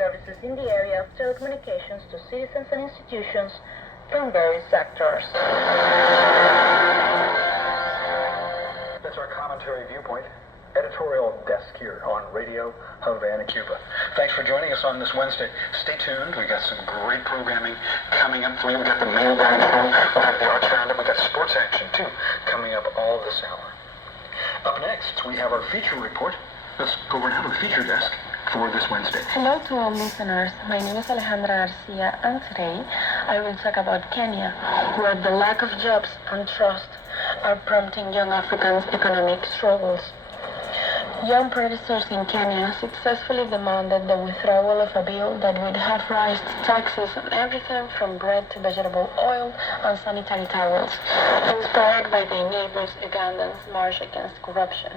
services in the area of telecommunications to citizens and institutions from various sectors. That's our commentary viewpoint. Editorial desk here on Radio Havana, Cuba. Thanks for joining us on this Wednesday. Stay tuned. We got some great programming coming up for you. We got the mailbag phone. We'll have the arts roundup. We got sports action too coming up all this hour. Up next, we have our feature report. Let's go over now to the feature desk for this Wednesday. Hello to all listeners. My name is Alejandra Garcia, and today I will talk about Kenya, where the lack of jobs and trust are prompting young Africans' economic struggles. Young protesters in Kenya successfully demanded the withdrawal of a bill that would have raised taxes on everything from bread to vegetable oil and sanitary towels, inspired by their neighbors Uganda's march against corruption.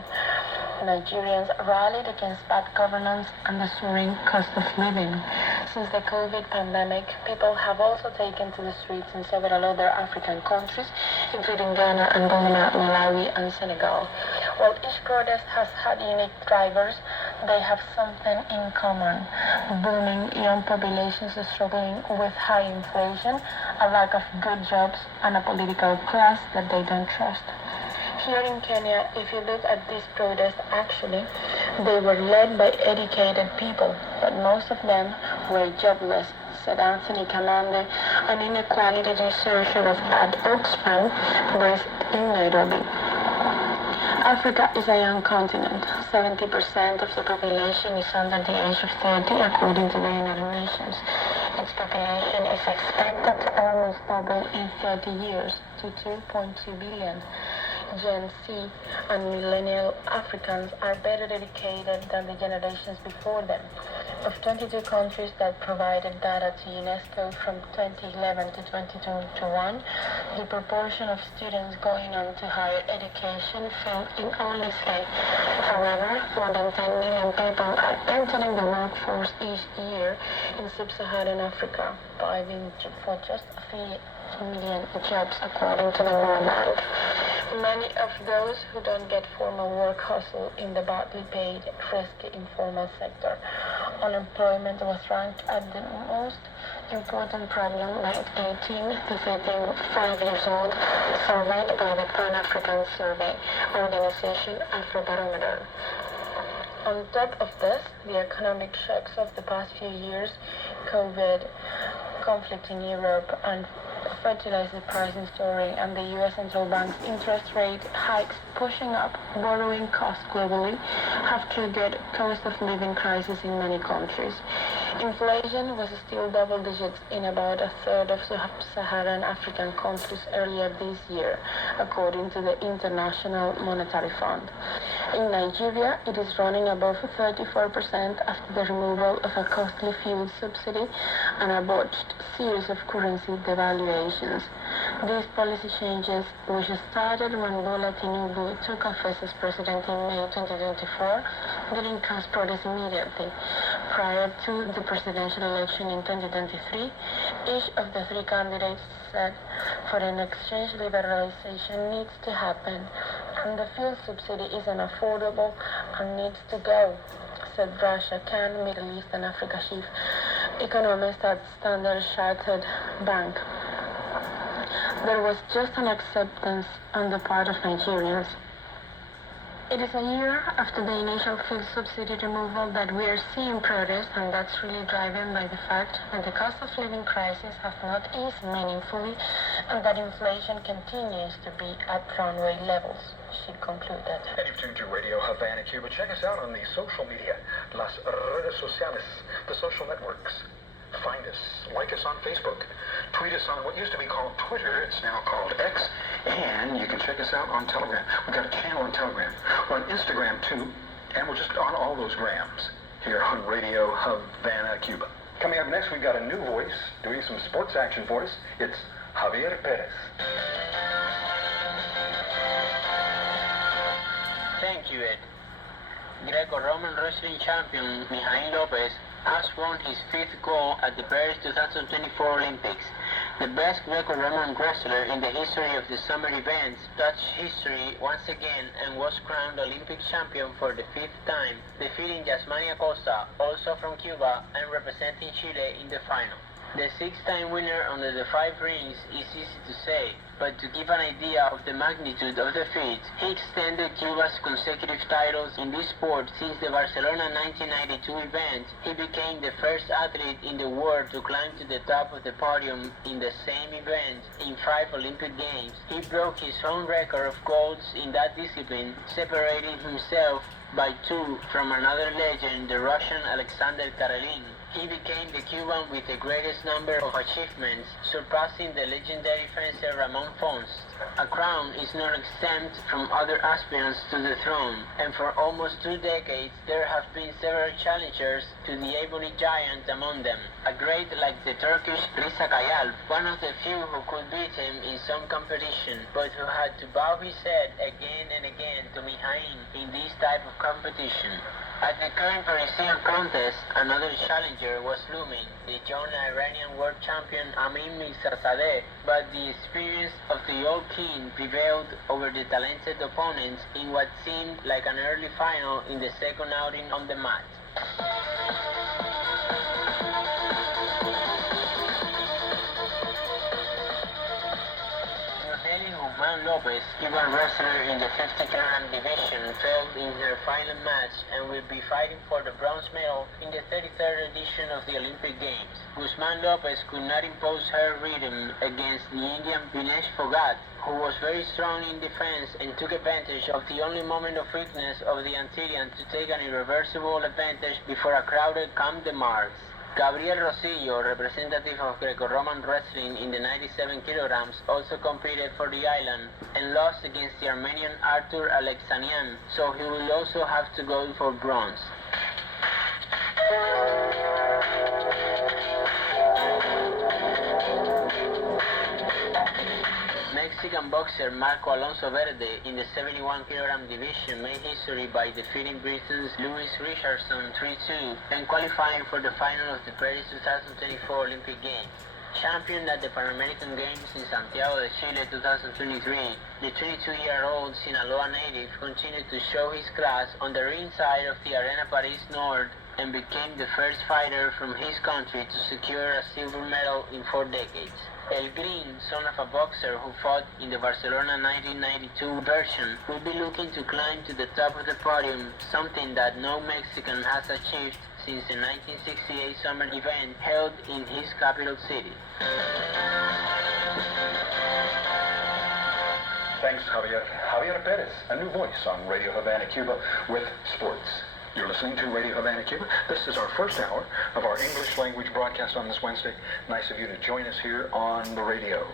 Nigerians rallied against bad governance and the soaring cost of living. Since the COVID pandemic, people have also taken to the streets in several other African countries, including Ghana, Angola, Malawi, and Senegal. While each protest has had unique drivers, they have something in common: booming young populations struggling with high inflation, a lack of good jobs, and a political class that they don't trust. Here in Kenya, if you look at these protests, actually, they were led by educated people, but most of them were jobless, said Anthony Kamande, an inequality researcher at Oxfam based in Nairobi. Africa is a young continent. 70% of the population is under the age of 30, according to the United Nations. Its population is expected to almost double in 30 years to 2.2 billion. Gen Z and millennial Africans are better educated than the generations before them. Of 22 countries that provided data to UNESCO from 2011 to 2021, the proportion of students going on to higher education fell in only 3. However, more than 10 million people are entering the workforce each year in sub-Saharan Africa, vying for just 3 million jobs according to the World Bank. Many of those who don't get formal work hustle in the badly paid, risky informal sector. Unemployment was ranked as the most important problem by 18 to 35 years old, surveyed by the Pan-African Survey Organization Afrobarometer. On top of this, the economic shocks of the past few years, COVID, conflict in Europe, and fertilizer pricing soaring, and the U.S. Central Bank's interest rate hikes pushing up borrowing costs globally, have triggered cost of living crisis in many countries. Inflation was still double digits in about a third of sub-Saharan African countries earlier this year, according to the International Monetary Fund. In Nigeria, it is running above 34% after the removal of a costly fuel subsidy and a botched series of currency devaluations. These policy changes, which started when Bola Tinubu took office as president in May 2024, didn't cause protest immediately. Prior to the presidential election in 2023, each of the 3 candidates said foreign exchange liberalization needs to happen, and the fuel subsidy isn't affordable and needs to go, said Rasha Khan, Middle East and Africa chief economist at Standard Chartered Bank. There was just an acceptance on the part of Nigerians. It is a year after the initial fuel subsidy removal that we are seeing progress, and that's really driven by the fact that the cost of living crisis has not eased meaningfully and that inflation continues to be at runway levels, she concluded. And you've tuned to Radio Havana, Cuba. Check us out on the social media, las redes sociales, the social networks. Find us, like us on Facebook, tweet us on what used to be called Twitter, it's now called X, and you can check us out on Telegram. We've got a channel on Telegram. We're on Instagram too, and we're just on all those grams here on Radio Havana, Cuba. Coming up next, we've got a new voice doing some sports action for us. It's Javier Perez. Thank you, Ed. Greco-Roman wrestling champion Mijail Lopez has won his 5th gold at the Paris 2024 Olympics. The best Greco-Roman wrestler in the history of the summer events touched history once again and was crowned Olympic champion for the 5th time, defeating Yasmania Costa, also from Cuba, and representing Chile in the final. The 6-time winner under the 5 rings is easy to say, but to give an idea of the magnitude of the feat, he extended Cuba's consecutive titles in this sport since the Barcelona 1992 event. He became the first athlete in the world to climb to the top of the podium in the same event in 5 Olympic Games. He broke his own record of golds in that discipline, separating himself by 2 from another legend, the Russian Alexander Karelin. He became the Cuban with the greatest number of achievements, surpassing the legendary fencer Ramon Fons. A crown is not exempt from other aspirants to the throne, and for almost 2 decades there have been several challengers to the ebony giant among them. A great like the Turkish Rıza Kayal, one of the few who could beat him in some competition, but who had to bow his head again and again to Mihain in this type of competition. At the current Parisian contest, another challenger was looming, the young Iranian world champion Amin Mirzasadeh, but the experience of the old king prevailed over the talented opponents in what seemed like an early final in the second outing on the mat. Lopez, Cuban wrestler in the 50-kg division, failed in her final match and will be fighting for the bronze medal in the 33rd edition of the Olympic Games. Guzman Lopez could not impose her rhythm against the Indian Vinesh Phogat, who was very strong in defense and took advantage of the only moment of weakness of the Antillian to take an irreversible advantage before a crowded Camp de Mars. Gabriel Rosillo, representative of Greco-Roman wrestling in the 97 kilograms, also competed for the island and lost against the Armenian Artur Alexanian, so he will also have to go for bronze. Mexican boxer Marco Alonso Verde in the 71-kg division made history by defeating Britain's Louis Richardson 3-2 and qualifying for the final of the Paris 2024 Olympic Games. Champion at the Pan American Games in Santiago de Chile 2023, the 22-year-old Sinaloa native continued to show his class on the ringside of the Arena Paris Nord and became the first fighter from his country to secure a silver medal in 4 decades. El Green, son of a boxer who fought in the Barcelona 1992 version, will be looking to climb to the top of the podium, something that no Mexican has achieved since the 1968 summer event held in his capital city. Thanks, Javier. Javier Perez, a new voice on Radio Habana, Cuba, with sports. You're listening to Radio Habana, Cuba. This is our first hour of our English language broadcast on this Wednesday. Nice of you to join us here on the radio.